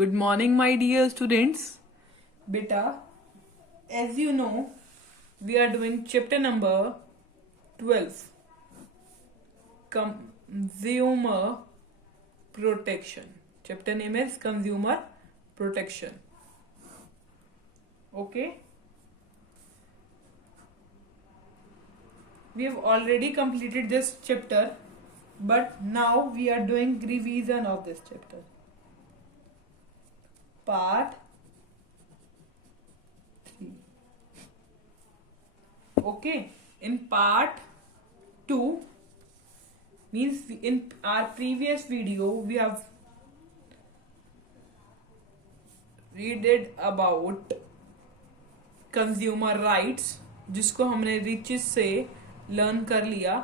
Good morning, my dear students. Beta, as you know, we are doing chapter number 12, Consumer Protection. Chapter name is Consumer Protection. Okay. We have already completed this chapter, but now we are doing revision of this chapter. Part 3. Okay, in part 2 means in our previous video we have read about consumer rights, जिसको हमने riches से learn कर लिया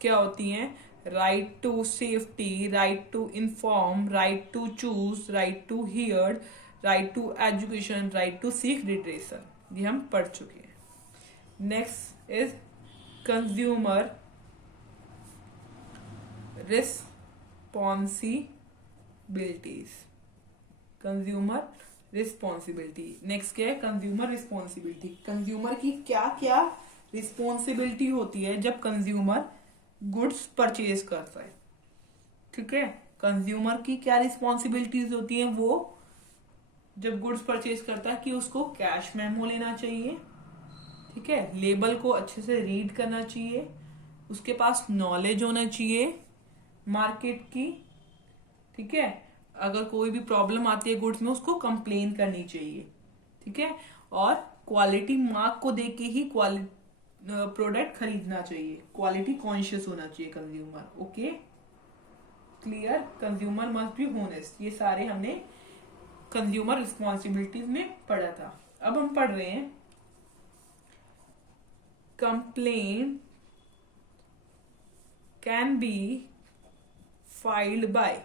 क्या होती हैं. Right to safety, right to inform, right to choose, right to hear, right to education, right to seek redressal. ये हम पढ़ चुके हैं. Next is consumer responsibilities. Consumer responsibility. Next क्या है? Consumer responsibility. कंज्यूमर की क्या क्या रिस्पॉन्सिबिलिटी होती है जब कंज्यूमर गुड्स परचेज करता है. ठीक है, कंज्यूमर की क्या रिस्पॉन्सिबिलिटीज होती हैं वो जब गुड्स परचेज करता है कि उसको कैश मेमो लेना चाहिए. ठीक है, लेबल को अच्छे से रीड करना चाहिए, उसके पास नॉलेज होना चाहिए मार्केट की. ठीक है, अगर कोई भी प्रॉब्लम आती है गुड्स में उसको कंप्लेन करनी चाहिए. ठीक है, और क्वालिटी मार्क को देख के ही प्रोडक्ट खरीदना चाहिए. क्वालिटी कॉन्शियस होना चाहिए consumer. Okay, clear. Consumer must be honest. ये सारे हमने कंज्यूमर रिस्पॉन्सिबिलिटीज में पढ़ा था. अब हम पढ़ रहे हैं complain can be filed by.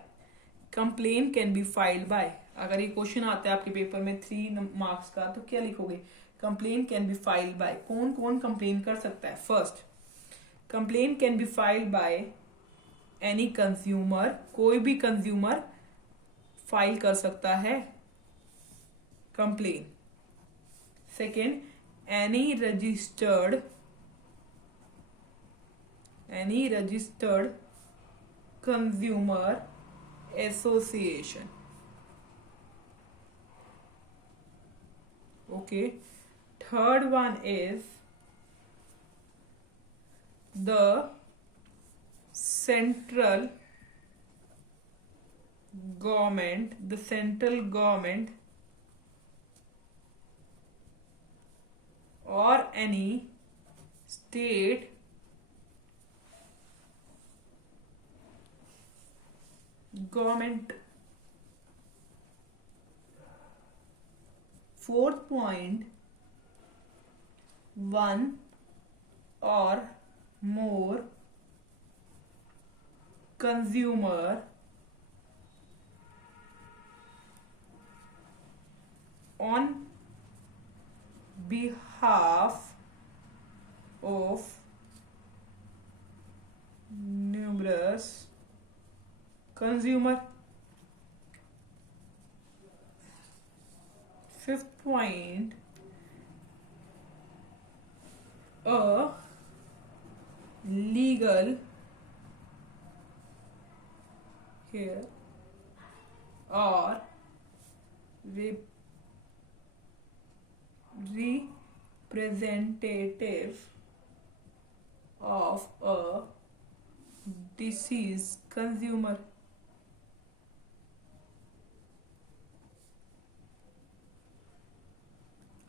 Complain can be filed by. अगर ये क्वेश्चन आता है आपके पेपर में 3 मार्क्स का तो क्या लिखोगे? Complain can be filed by. कौन कौन कंप्लेन कर सकता है? First, complain can be filed by any consumer. कोई भी कंज्यूमर फाइल कर सकता है complain. Second, any registered consumer association. Okay. Third one is the central government or any state government. Fourth point, one or more consumer on behalf of numerous consumer. Fifth point, a legal here or representative of a deceased consumer.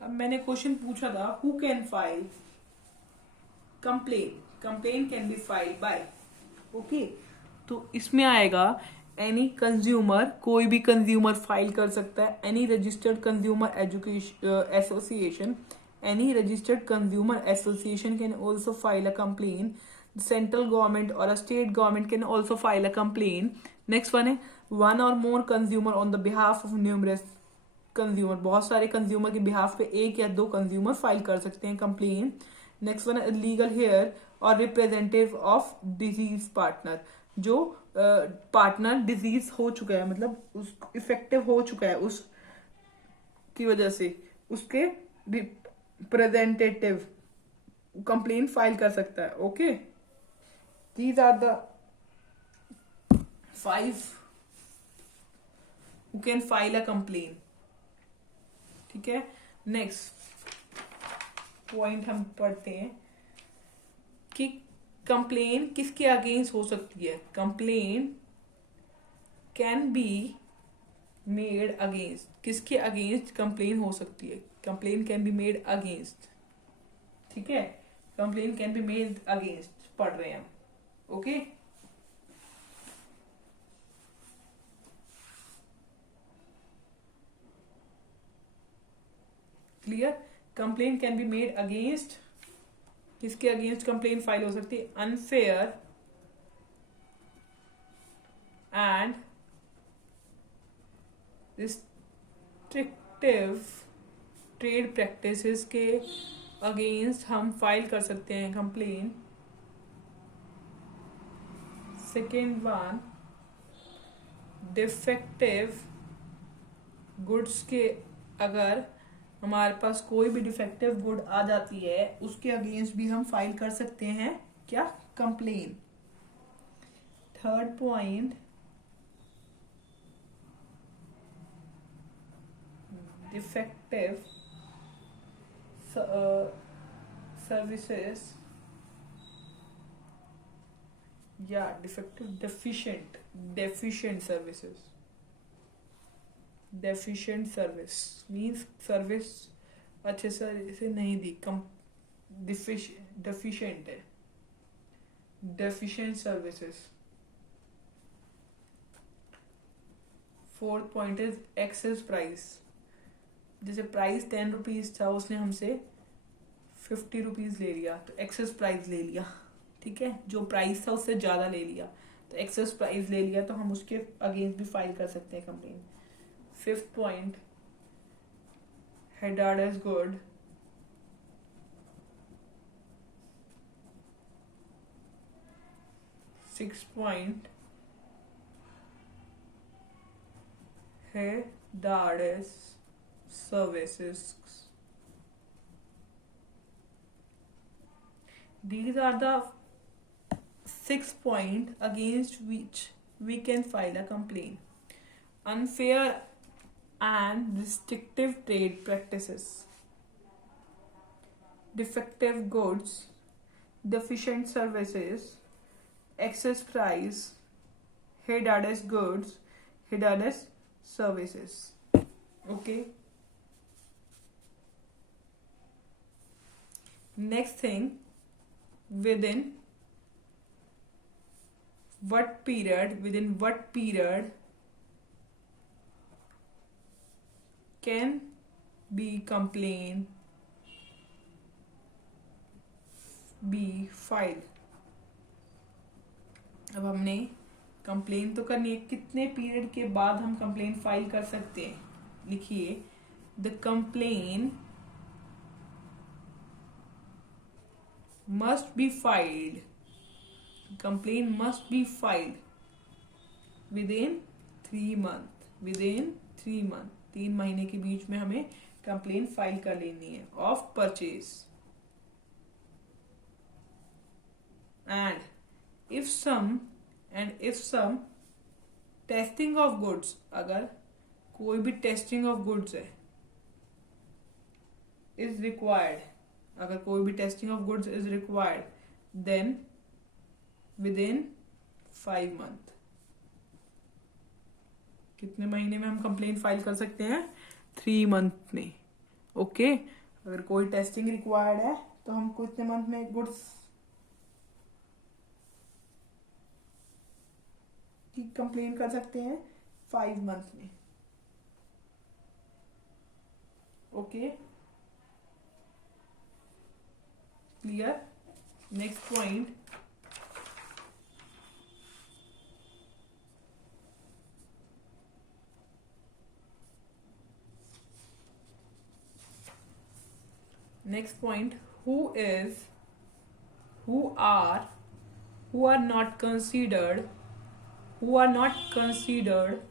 अब मैंने question पूछा था who can file complain. Complain can be filed by. Okay, तो इसमें आएगा any consumer. कोई भी consumer file कर सकता है. Any registered consumer association. Any registered consumer association can also file a complaint. Central government और a state government can also file a complaint. Next one है वन और more consumer on the behalf of numerous consumer. बहुत सारे consumer के behalf पे एक या दो कंज्यूमर फाइल कर सकते हैं complaint. Next one legal heir और रिप्रेजेंटेटिव ऑफ डिजीज पार्टनर. जो पार्टनर डिजीज हो चुका है, मतलब उस इफेक्टिव हो चुका है उस की वजह से, उसके रिप्रेजेंटेटिव कंप्लेन फाइल कर सकता है. Okay, these are the 5 who can file a complaint. ठीक है, नेक्स्ट पॉइंट हम पढ़ते हैं कि कंप्लेन किसके अगेंस्ट हो सकती है. Complain can be made against, किसके अगेंस्ट कंप्लेन हो सकती है. Complain can be made against. ठीक है, complain can be made against पढ़ रहे हैं हम. Okay, clear. Complain can be made against, किसके अगेंस्ट कंप्लेन फाइल हो सकती है. Unfair and restrictive trade practices के अगेंस्ट हम फाइल कर सकते हैं complain. Second one, defective goods के, अगर हमारे पास कोई भी डिफेक्टिव गुड आ जाती है उसके अगेंस्ट भी हम फाइल कर सकते हैं क्या, complaint. Third point, defective services या deficient services. Deficient service means service अच्छे से नहीं दी, कम डेफिशिएंट है. Deficient services. Fourth point is excess price. जैसे प्राइस 10 रुपीज था, उसने हमसे 50 रुपीज ले लिया तो एक्सेस प्राइस ले लिया. ठीक है, जो प्राइस था उससे ज्यादा ले लिया तो एक्सेस प्राइस ले लिया, तो हम उसके अगेंस्ट भी फाइल कर सकते हैं complain. Fifth point, hazardous good. Sixth point, hazardous services. These are the 6 points against which we can file a complaint. Unfair and restrictive trade practices, defective goods, deficient services, excess price, hazardous goods, hazardous services. Okay. Next thing, within what period can be complaint be filed. अब हमने complain तो करनी है, कितने period के बाद हम complain file कर सकते हैं. लिखिए, the complain must be filed. Complain must be filed within 3 months. Within 3 months, 3 महीने के बीच में हमें कंप्लेन फाइल कर लेनी है of purchase. And if some testing of goods, अगर कोई भी टेस्टिंग ऑफ गुड्स है इज रिक्वायर्ड, अगर कोई भी testing of goods is required, then within 5 months. कितने महीने में हम कंप्लेन फाइल कर सकते हैं, 3 months में. ओके, अगर कोई टेस्टिंग रिक्वायर्ड है तो हम कितने मंथ में गुड्स की कंप्लेन कर सकते हैं, 5 months में. Okay, clear. Next point, who are not considered who are not considered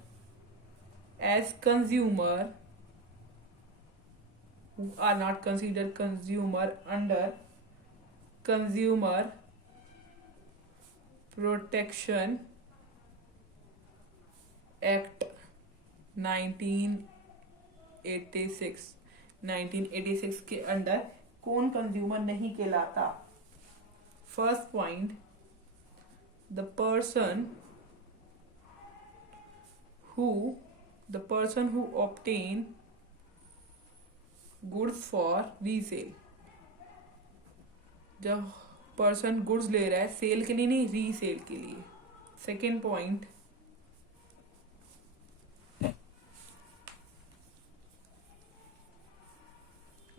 as consumer, who are not considered consumer under Consumer Protection Act 1986। 1986 के अंडर कौन कंज्यूमर नहीं कहलाता? First point, the person who obtain goods for resale. जब person goods ले रहा है cell के लिए नहीं, रीसेल के लिए। सेकेंड पॉइंट,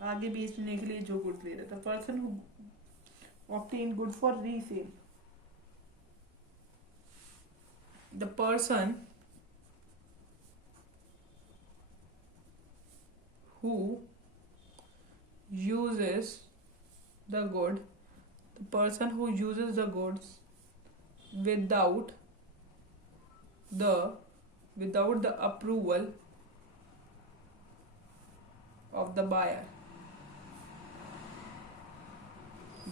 आगे बेचने के लिए जो गुड्स ले रहा था, person who obtain good for resale. The person who uses the good, the person who uses the goods without the approval of the buyer,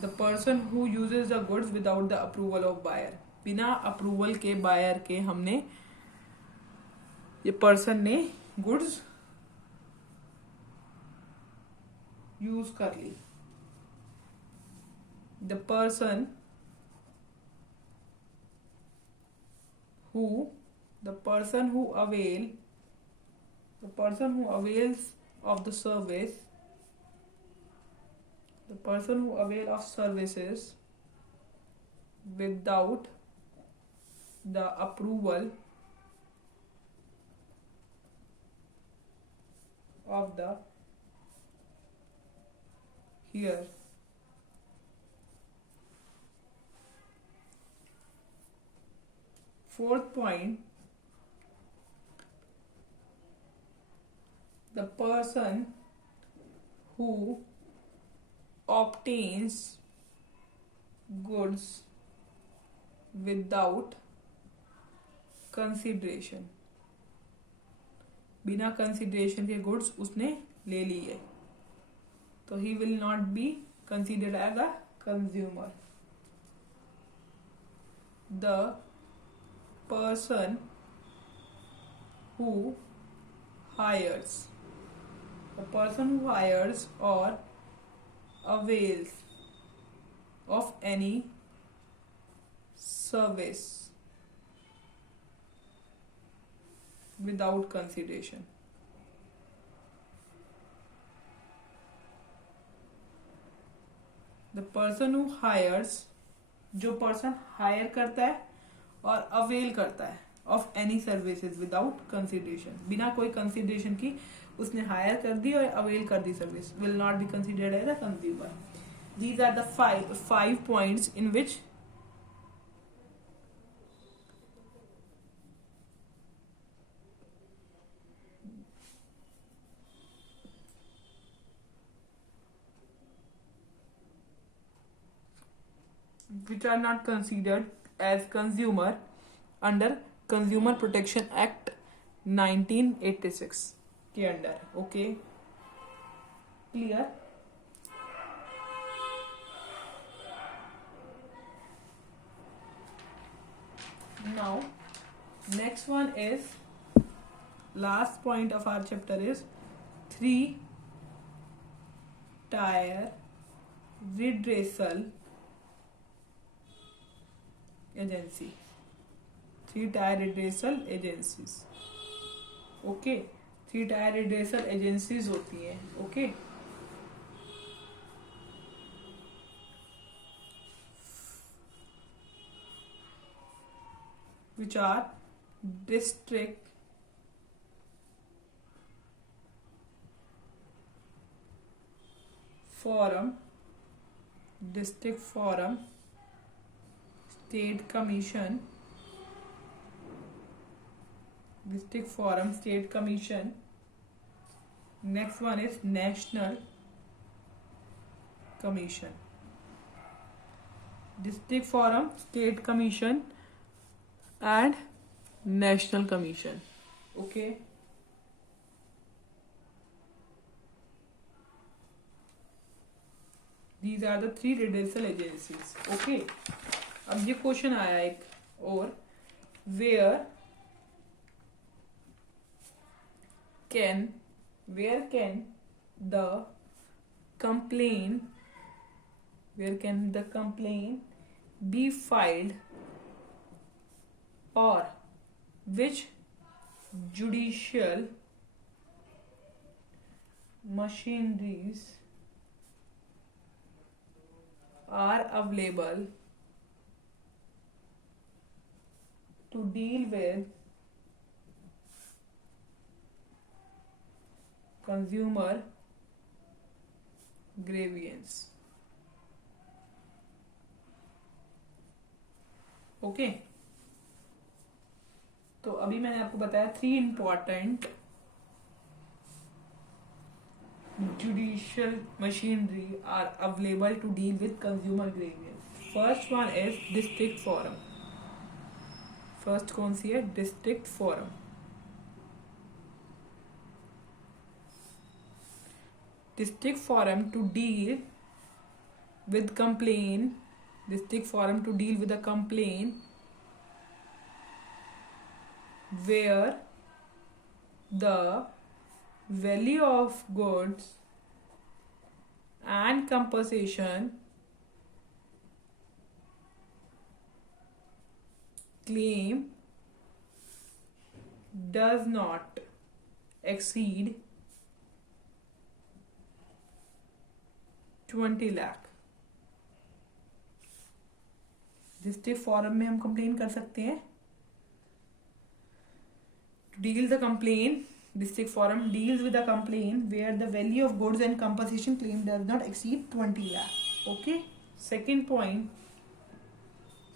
the person who uses the goods without the approval of buyer, बिना approval के buyer के हमने ये person ने goods use कर ली। The person who avails of the service, the person who avail of services without the approval of the here fourth point, the person who obtains goods without consideration, बिना consideration के goods उसने ले ली है, तो he will not be considered as a consumer. The person who hires, or avails of any service without consideration, the person who hires, जो person higher करता है और अवेल करता है of any services without consideration, बिना कोई consideration की उसने हायर कर दी और अवेल कर दी service, will not be considered as a consumer. These are the five points in which are not considered as consumer under Consumer Protection Act 1986 के under. Okay, clear? Now next one is, last point of our chapter is 3-tier redressal agency, 3-tier redressal agencies। Okay, 3-tier redressal agencies होती हैं। Okay, which are district forum, state commission, next one is national commission। district forum, state commission and National Commission. Okay. These are the three redressal agencies. Okay. अब ये question आया एक और, where can the complaint be filed, or which judicial machineries are available to deal with consumer grievance. Okay तो अभी मैंने आपको बताया 3 important judicial machinery are available to deal with consumer grievance. First one is district forum. First कौन सी है? District forum. District forum to deal with complaint. District forum to deal with a complaint where the value of goods and compensation claim does not exceed 20 lakh. District forum में हम complain कर सकते हैं. Deal the complaint. District forum deals with a complaint where the value of goods and compensation claim does not exceed 20 lakh. Okay. Second point,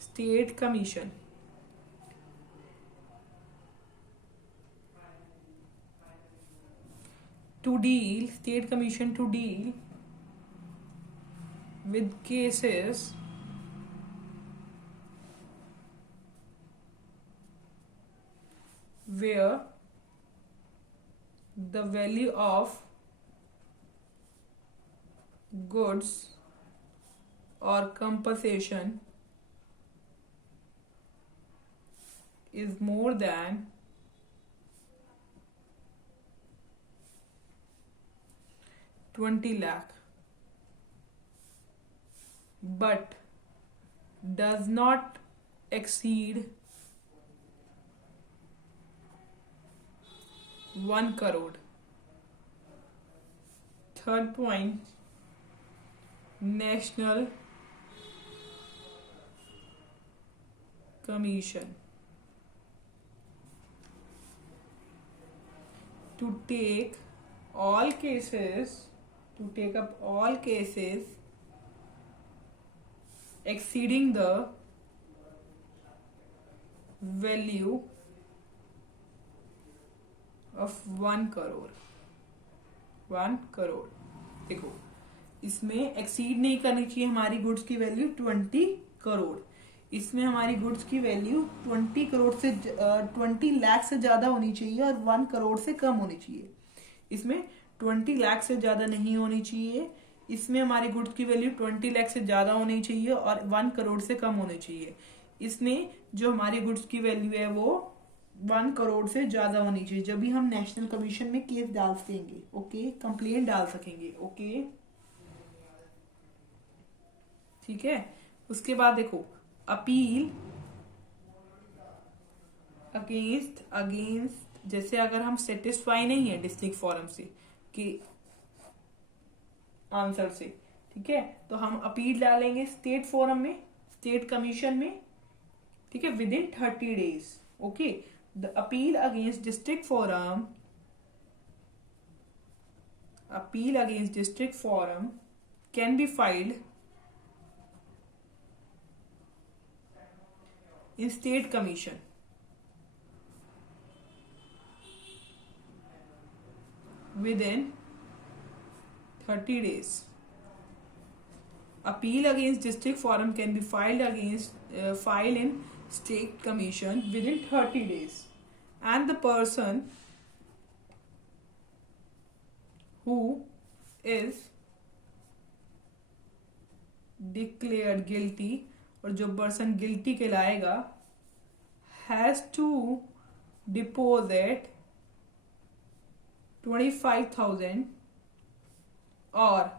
state commission. State commission to deal with cases where the value of goods or compensation is more than 20 lakh but does not exceed 1 crore. Third point, National Commission to take up all cases exceeding the value of 1 crore. 1 crore. देखो इसमें exceed नहीं करनी चाहिए हमारी goods की value 20 crore. इसमें हमारी goods की वैल्यू 20 करोड़ से 20 लाख से ज्यादा होनी चाहिए और 1 करोड़ से कम होनी चाहिए. इसमें 20 लाख से ज्यादा नहीं होनी चाहिए. इसमें हमारी गुड्स की वैल्यू 20 लाख से ज्यादा होनी चाहिए और 1 करोड़ से कम होनी चाहिए. इसमें जो हमारी गुड्स की वैल्यू है वो 1 करोड़ से ज्यादा होनी चाहिए. जब भी हम नेशनल कमीशन में केस डाल सकेंगे. ओके. कंप्लेंट डाल सकेंगे. ओके. ठीक है. उसके बाद देखो अपील अगेंस्ट जैसे अगर हम सेटिस्फाई नहीं है डिस्ट्रिक्ट फोरम से कि आंसर से, ठीक है, तो हम अपील डालेंगे स्टेट फोरम में, स्टेट कमीशन में. ठीक है. With in 30 days. Okay. The appeal against district forum can be filed in state commission within 30 days. Appeal against district forum can be filed in state commission within 30 days, and the person who is declared guilty, और जो person guilty कहलाएगा, has to deposit 25,000 और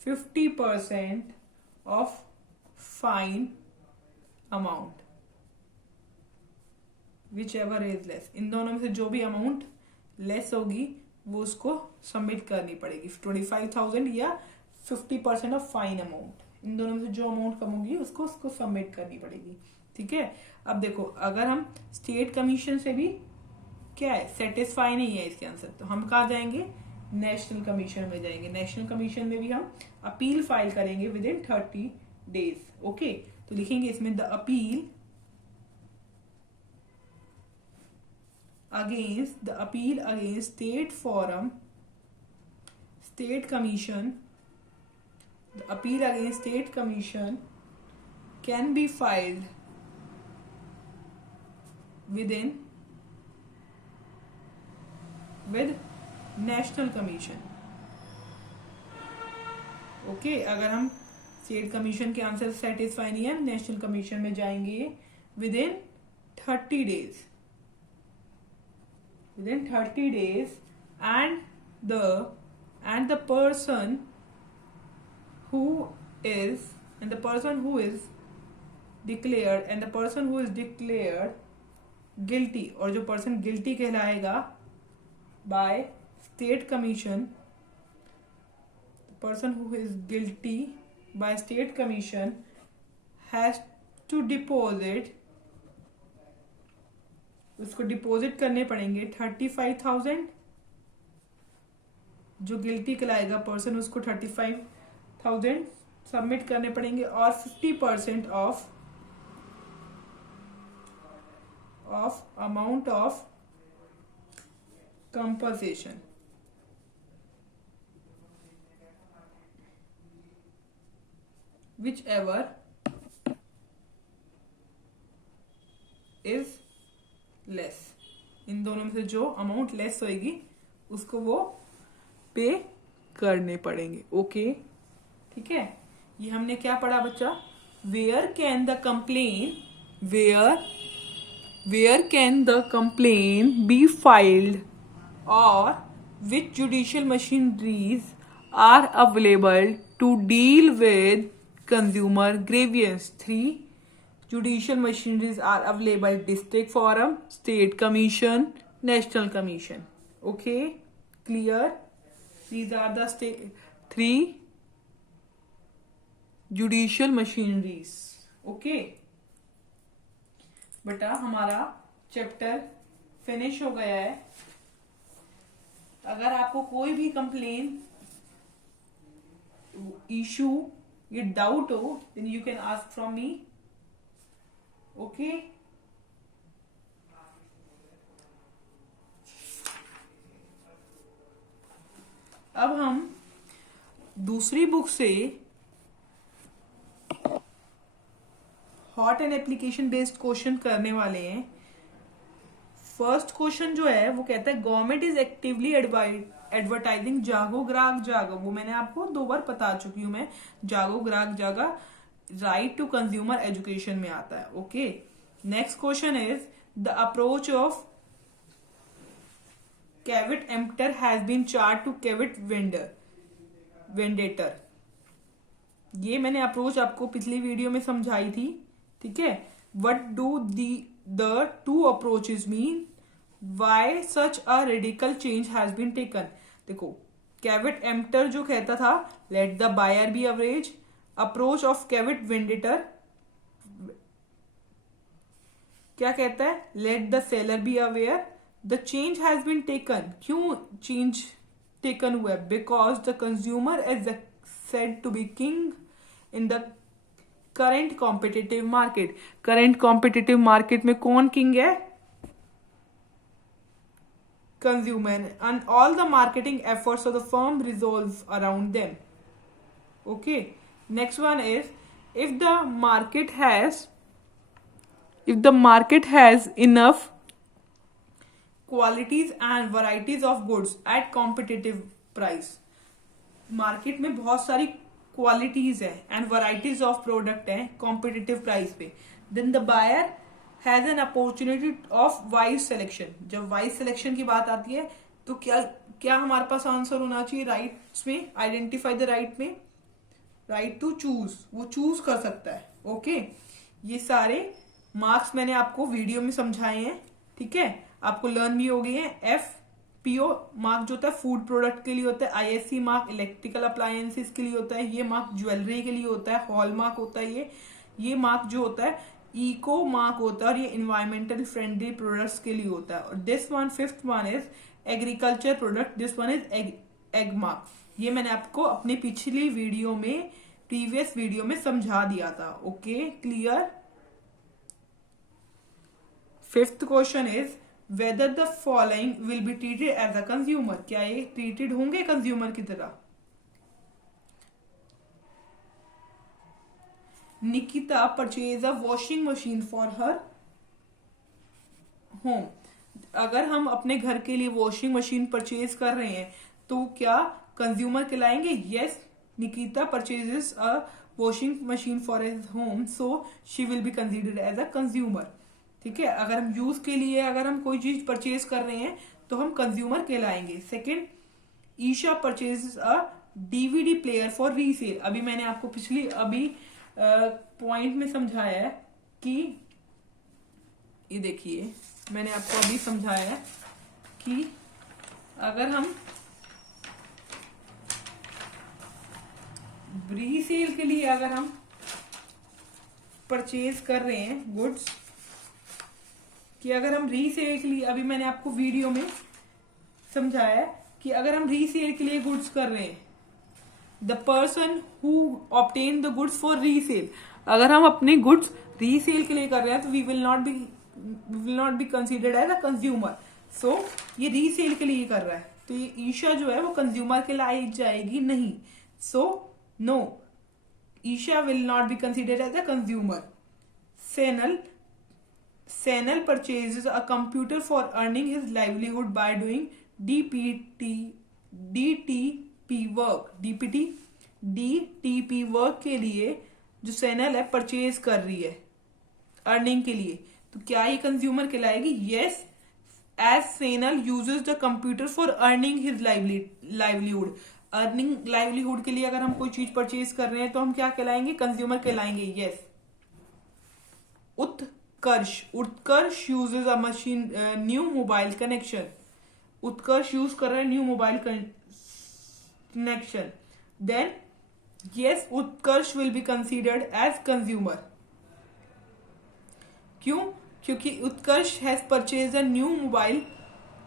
50% of fine amount, whichever is less. इन दोनों में से जो भी अमाउंट लेस होगी वो उसको सबमिट करनी पड़ेगी, 25,000 या 50% ऑफ फाइन अमाउंट। इन दोनों में से जो अमाउंट कम होगी उसको सबमिट करनी पड़ेगी। ठीक है, अब देखो अगर हम स्टेट कमीशन से भी क्या है सेटिस्फाई नहीं है इसके आंसर, तो हम कहाँ जाएंगे, नेशनल कमीशन में जाएंगे। नेशनल कमीशन में भी हम अपील फाइल करेंगे विद इन 30 डेज। ओके, तो लिखेंगे इसमें the appeal against state forum, state commission, the appeal against state commission can be filed with national commission। Okay, अगर हम स्टेट कमीशन के आंसर सेटिस्फाई नहीं है, नेशनल कमीशन में जाएंगे with in 30 days, and the person who is declared guilty, और जो person guilty कहलाएगा by state commission, person who is guilty by state commission has to deposit, उसको deposit करने पड़ेंगे 35,000, जो गिल्टी कहलाएगा पर्सन उसको 35,000 सबमिट करने पड़ेंगे, और 50% of amount of compensation. Whichever is less, इन दोनों में से जो अमाउंट लेस होएगी उसको वो पे करने पड़ेंगे। ओके, ठीक है, ये हमने क्या पढ़ा बच्चा, where can the complaint be filed और which judicial machineries are available to deal with consumer grievances. 3 judicial machineries are available: district forum, state commission, national commission. Okay, clear? These are the 3 judicial machineries. Okay, बेटा हमारा chapter finish हो गया है। अगर आपको कोई भी कंप्लेन, इशू या डाउट हो, then you can ask from me. Okay, अब हम दूसरी बुक से hot and application based question करने वाले हैं। फर्स्ट क्वेश्चन जो है वो कहता है गवर्नमेंट इज एक्टिवली एडवर्टाइजिंग जागो ग्राहक जागो। वो मैंने आपको 2 बार बता चुकी हूं मैं, जागो ग्राहक जागा राइट टू कंज्यूमर एजुकेशन में आता है। Okay, next question is the approach of caveat emptor has been charge to caveat venditor. ये मैंने अप्रोच आपको पिछली वीडियो में समझाई थी। ठीक है, what do the 2 approaches mean, why such a radical change has been taken. देखो, कैविट एम्प्टर जो कहता था let the buyer be aware, approach of caveat venditor क्या कहता है, let the seller be aware the change has been taken. क्यों change taken हुआ है, because the consumer is said to be king in the current competitive market. Current competitive market में कौन king है, consumer, and all the marketing efforts of the firm resolve around them. Okay, next one is if the market has if the market has enough qualities and varieties of goods at competitive price, market में बहुत सारी qualities है and varieties of product है competitive price पे, then the buyer has an opportunity of wise selection. जब wise selection की बात आती है तो क्या क्या हमारे पास आंसर होना चाहिए राइट्स में, आइडेंटिफाई द राइट में, राइट टू चूज, वो चूज कर सकता है. ओके ये सारे मार्क्स मैंने आपको वीडियो में समझाए हैं. ठीक है, आपको लर्न भी हो गए हैं. एफ पीओ मार्क जो होता है फूड प्रोडक्ट के लिए होता है, आईएससी मार्क इलेक्ट्रिकल अप्लायंसेस के लिए होता है, ये मार्क ज्वेलरी के लिए होता है, हॉल मार्क होता है, ये मार्क जो होता है इको मार्क होता है, और ये इन्वायरमेंटल फ्रेंडली प्रोडक्ट्स के लिए होता है. और this one fifth one is agriculture product, this one is egg mark. ये मैंने आपको अपनी पिछली वीडियो में, प्रीवियस वीडियो में समझा दिया था. Okay clear. Fifth question is whether the following will be treated as a consumer. क्या ये ट्रीटेड होंगे कंज्यूमर की तरह? Nikita purchase a washing machine for her home. अगर हम अपने घर के लिए वॉशिंग मशीन परचेज कर रहे हैं तो क्या कंज्यूमर कहलाएंगे? Yes, Nikita purchases a washing machine for his home, so she will be considered as a consumer. ठीक है, अगर हम यूज के लिए अगर हम कोई चीज परचेज कर रहे हैं तो हम कंज्यूमर कहलाएंगे. Second, Isha purchase a DVD player for resale. अभी मैंने आपको पिछली पॉइंट में समझाया है कि ये देखिए, मैंने आपको अभी समझाया है कि अगर हम रीसेल के लिए अगर हम परचेज कर रहे हैं गुड्स, कि अगर हम रीसेल के लिए, अभी मैंने आपको वीडियो में समझाया है कि अगर हम रीसेल के लिए गुड्स कर रहे हैं, the person who obtain the goods for resale, अगर हम अपने गुड्स रीसेल के लिए कर रहे हैं तो we will not be considered as a consumer. So ये रीसेल के लिए कर रहा है तो ये ईशा जो है वो कंज्यूमर के लाई जाएगी नहीं. So no, Isha will not be considered as a consumer. Senal purchases a computer for earning his livelihood by doing DTP work के लिए जो सेनल है परचेज कर रही है अर्निंग के लिए, तो क्या ये कंज्यूमर कहलाएगी? यस, एज सेनल uses the computer for earning his livelihood. Earning livelihood के लिए अगर हम कोई चीज परचेज कर रहे हैं तो हम क्या कहलाएंगे? कंज्यूमर कहलाएंगे. Yes. Utkarsh uses a machine new mobile connection. Utkarsh use कर रहे हैं new mobile connection. Then yes, Utkarsh will be considered as consumer. क्यों? क्योंकि Utkarsh has purchase a new mobile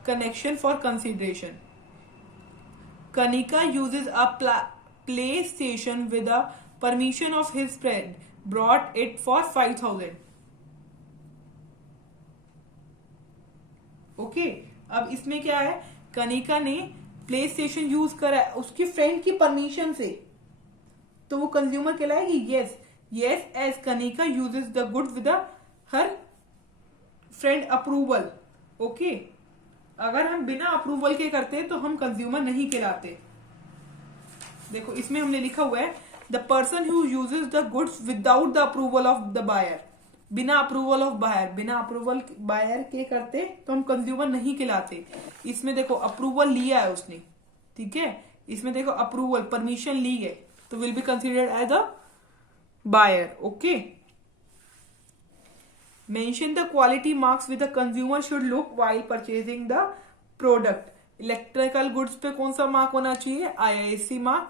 connection for consideration. Kanika uses a PlayStation with the permission of his friend, brought it for 5,000. Okay अब इसमें क्या है, कनिका ने play station use करा है उसकी फ्रेंड की परमिशन से, तो वो कंज्यूमर कहलाएगी. Yes, as Kanika uses the good with her friend approval. Okay, अगर हम बिना अप्रूवल के करते तो हम कंज्यूमर नहीं कहलाते. देखो इसमें हमने लिखा हुआ है the person who uses the goods without the approval of the buyer. बिना अप्रूवल ऑफ बायर, बिना अप्रूवल बायर के करते तो हम कंज्यूमर नहीं कहलाते. इसमें देखो अप्रूवल लिया है उसने. ठीक है, इसमें देखो अप्रूवल, परमिशन ली है, तो will be considered as a buyer. Okay, mention the quality marks with the consumer should look while purchasing the product. Electrical goods पे कौन सा मार्क होना चाहिए? IISC mark,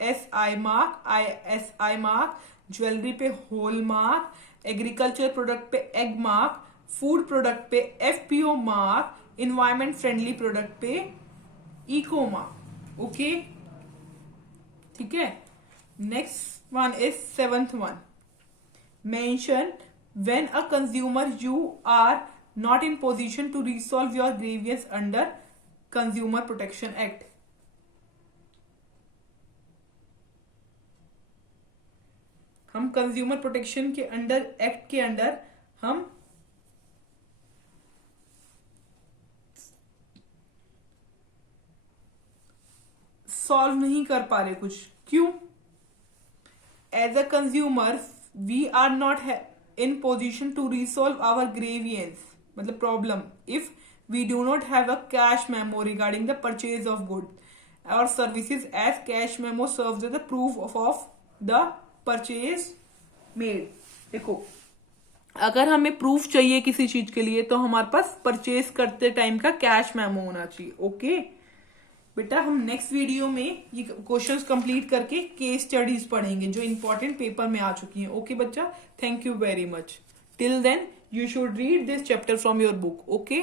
ISI mark, ISI mark. Jewellery पे hall mark, agriculture product पे ag mark, food product पे FPO mark, environment friendly product पे eco mark. Okay, ठीक है. Next one is seventh one. Mention when a consumer you are not in position to resolve your grievance under Consumer Protection Act. हम consumer protection के under, act के under हम solve नहीं कर पा रहे कुछ, क्यों? As a consumer we are not in position to resolve our grievance, मतलब problem, if we do not have a cash memo regarding the purchase of good और services, as cash memo serves as the proof of the purchase made. देखो, अगर हमें proof चाहिए किसी चीज के लिए तो हमारे पास परचेज करते टाइम का कैश मेमो होना चाहिए। ओके बेटा, हम नेक्स्ट वीडियो में ये क्वेश्चंस कंप्लीट करके केस स्टडीज पढ़ेंगे जो इंपॉर्टेंट पेपर में आ चुकी हैं। ओके बच्चा, thank you very much. Till then you should read this chapter from your book. Okay.